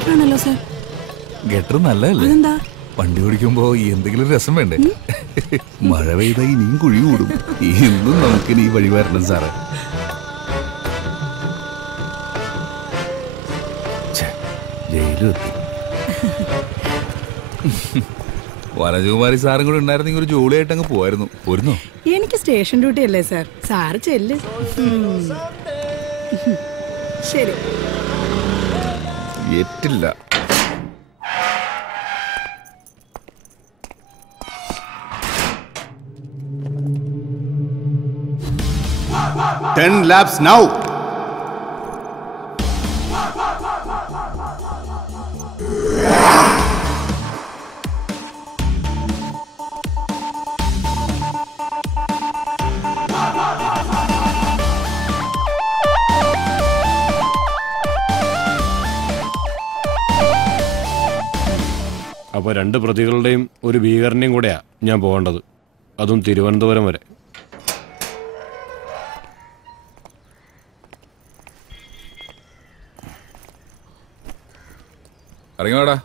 ഗെറ്ററാണല്ലോ sir. Getter നല്ലതല്ലേ? അതെന്താ? വണ്ടി ഓടിക്കുമ്പോ എന്തെങ്കിലും ഒരു രസം വേണ്ടേ? മഴ പെയ്താ ഇനിയും കുഴി കൂടും. എന്നും നമുക്കിനി ഈ വഴി വരണം സാറേ. ജയിലെത്തി. വനജകുമാരി സാറും കൂടെ ഉണ്ടായിരുന്നെങ്കിൽ ഒരു ജോളിയായിട്ട് അങ്ങ് പോവായിരുന്നു. പോരുന്നോ? എനിക്ക് സ്റ്റേഷൻ ഡ്യൂട്ടി അല്ലേ സാർ. സാറ് ചെല്ല്. ശരി. ഏറ്റില്ല. Ten laps now. അപ്പോൾ 2 പ്രതികളുടെയും ഒരു ഭീകരനെയും കൂടെയാ ഞാൻ പോകേണ്ടത്. അതും തിരുവനന്തപുരം വരെ. ഇറങ്ങിവാടാ.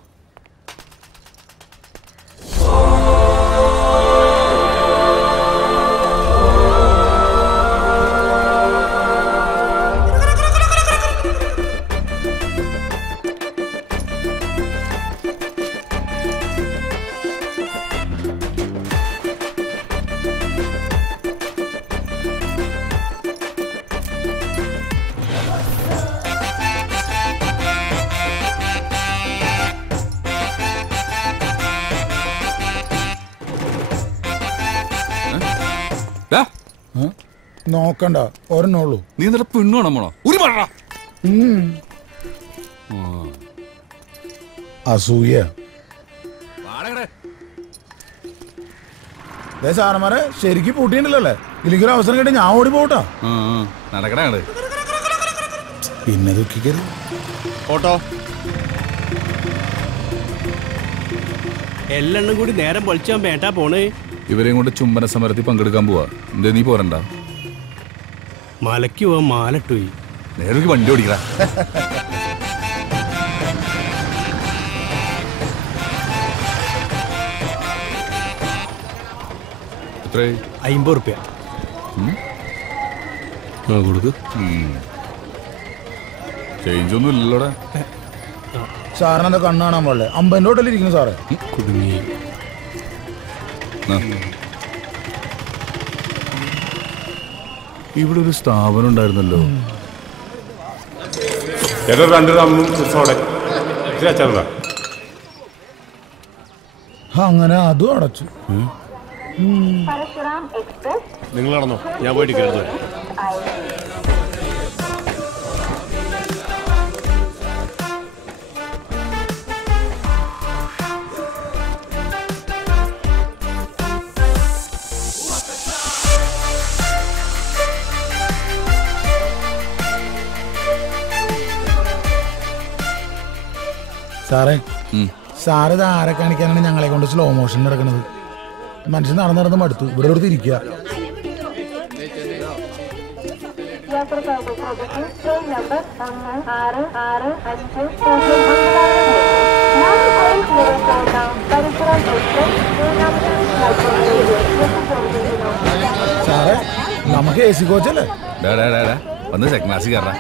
നോക്കണ്ട, ഒരെണ്ണുള്ളൂ. നീ എന്നിട്ട് പെണ്ണു വേണമോ? ഒരു അസൂയ. സാറന്മാരെ ശരിക്കും പൂട്ടിയിട്ടില്ലല്ലേ? ഇല്ലെങ്കിൽ അവസരം കിട്ടി ഞാൻ ഓടി പോട്ടാ. നടക്കണേ. പിന്നെ ദുഃഖിക്കരുത്. ഓട്ടോ എല്ലെണ്ണം കൂടി നേരം പൊളിച്ചാൻ വേണ്ടാ പോണേ. ഇവരെയും കൊണ്ട് ചുംബന സമരത്തിൽ പങ്കെടുക്കാൻ പോവാ. എന്തേ നീ പോരണ്ട? മലയ്ക്ക് പോവാൻ മാലട്ടുപോയി. നേരെ വണ്ടി ഓടിക്കടാ. എത്ര? 50 റുപ്യ കൊടുക്ക്. ചേഞ്ച് ഒന്നും ഇല്ലല്ലോടെ. സാറിനെന്താ കണ്ണ് കാണാൻ പാടില്ലേ? 50 ഹോട്ടലിൽ ഇരിക്കുന്നു സാറേ. കുടുങ്ങി. ഇവിടെ ഒരു സ്ഥാപനം ഉണ്ടായിരുന്നല്ലോ. അങ്ങനെ അതും അടച്ചു. നിങ്ങൾ നടന്നോ, ഞാൻ പോയിട്ട് കേട്ടു. സാറേ, സാറ് ഇത് ആരെ കാണിക്കാനാണ് ഞങ്ങളെ കൊണ്ട് സ്ലോ മോഷൻ നടക്കുന്നത്? മനുഷ്യൻ നടന്നു മടുത്തു. ഇവിടെ ഒരു തിരിക്കുക. സാറേ, നമുക്ക് AC കോച്ചല്ലേ? വന്ന് സെക്കൻഡ് ക്ലാസ്സിൽ കയറാം.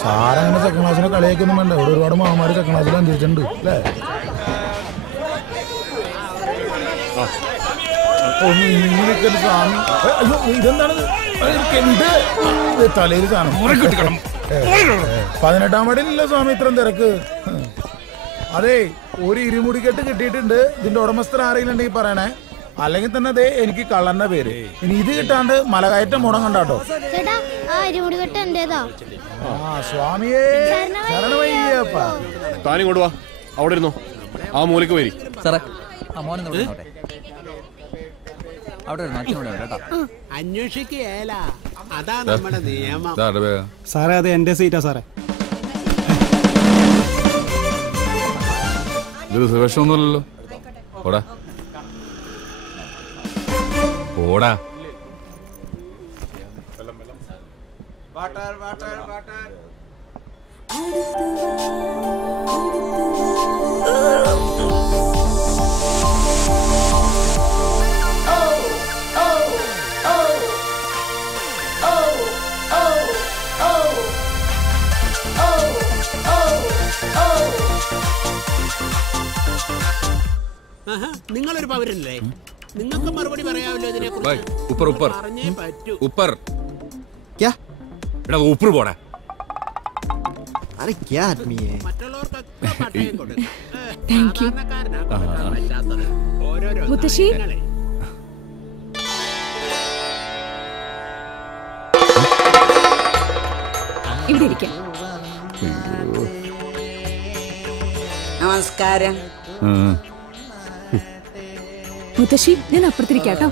സാറങ്ങനെ സെക്കൻഡ് ക്ലാസ്സിനെ കളിയാക്കൊന്നും വേണ്ട. ഇവിടെ ഒരുപാട് മാമാര് സെക്കൻഡ് ക്ലാസ്സിൽ അന്വേഷിച്ചിട്ടുണ്ട് അല്ലേ? ഇതെന്താണ് തലയിൽ സാധനം? 18-ാം പടിയിലല്ലോ സ്വാമി ഇത്രയും തിരക്ക്. അതെ, ഒരു ഇരുമുടിക്കെട്ട് കിട്ടിയിട്ടുണ്ട്. ഇതിന്റെ ഉടമസ്ഥർ ആരെങ്കിലും ഉണ്ടെങ്കിൽ പറയണേ. അല്ലെങ്കിൽ തന്നെ അതെ, എനിക്ക് കള്ളന്റെ പേര്. ഇനി ഇത് കിട്ടാണ്ട് മലകയറ്റം മുടം കണ്ടാട്ടോ. സ്വാമിയേ ശരണമയ്യപ്പ. താനും കൊണ്ടുവാ, അവിടെ ഇരുന്നോ. ആ മൂലക്ക് വരി. അന്വേഷിക്കുകയല്ല, അതാ നമ്മുടെ നിയമം. സാറേ, അത് എന്റെ സീറ്റാ സാറേ. റിസർവേഷൻ ഒന്നുമല്ലല്ലോ. ഓടാ ഓടാ. Water water water. നിങ്ങളൊരു പൗരനല്ലേ? നിങ്ങൾക്ക് മറുപടി പറയാമല്ലോ ഇതിനെ ऊपर ऊपर പറഞ്ഞേ പറ്റൂ. ऊपर क्या? എടാ ऊपर പോടാ. अरे क्या आदमी है? മറ്റുള്ളവർക്കൊക്കെ പട്ടയം കൊടുക്കാം. Thank you. സാധാരണക്കാരനാ കൊടുക്കാൻ പറ്റാത്തത്. ഓരോരോ മുത്തശ്ശി. കാര്യങ്ങളെ. ഇവിടെ ഇരിക്കാം. നമസ്കാരം. മുത്തശ്ശി ഞാൻ അപ്പുറത്തിരിക്കാട്ടോ.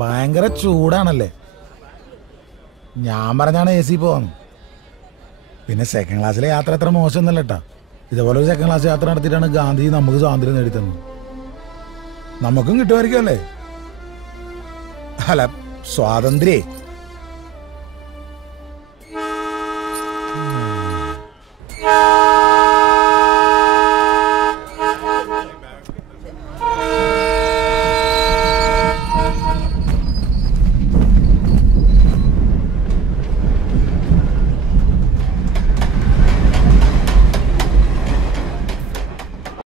ഭയങ്കര ചൂടാണല്ലേ. ഞാൻ പറഞ്ഞാണ് AC പോവാന്ന്. പിന്നെ സെക്കൻഡ് ക്ലാസ്സിലെ യാത്ര അത്ര മോശമൊന്നുമല്ല കേട്ടാ. ഇതുപോലെ ഒരു സെക്കൻഡ് ക്ലാസ് യാത്ര നടത്തിയിട്ടാണ് ഗാന്ധി നമുക്ക് സ്വാതന്ത്ര്യം നേടിത്തന്നത്. നമുക്കും കിട്ടുമായിരിക്കും അല്ലേ? അല്ല, സ്വാതന്ത്ര്യ